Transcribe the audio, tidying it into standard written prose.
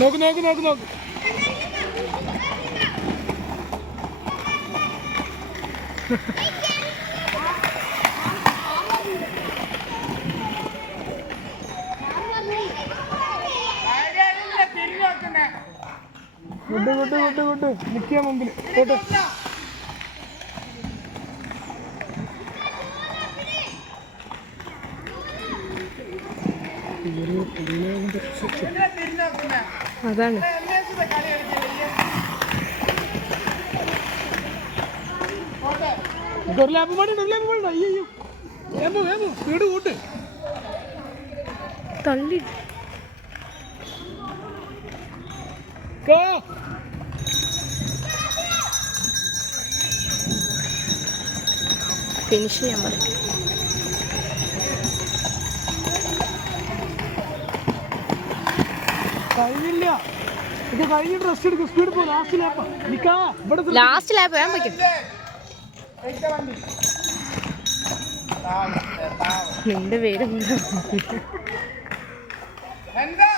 നോക്ക് നോക്ക് നോക്ക് നോക്ക്. വിട്ട് നിൽക്കുക മുമ്പിൽ പോട്ടെ. അതാണ് സ്പീഡ് കൂട്ട്. തള്ളി ഫിനിഷ് ചെയ്യാൻ പറയും. കഴിഞ്ഞില്ല, ഇത് കഴിഞ്ഞിട്ട് റെസ്റ്റ് എടുക്കും. സ്പീഡ് പോ. ലാസ്റ്റ് ലാപ്പ് ലാസ്റ്റ് ലാപ്പ് വേണം വയ്ക്കും. നിന്റെ പേര് എന്താ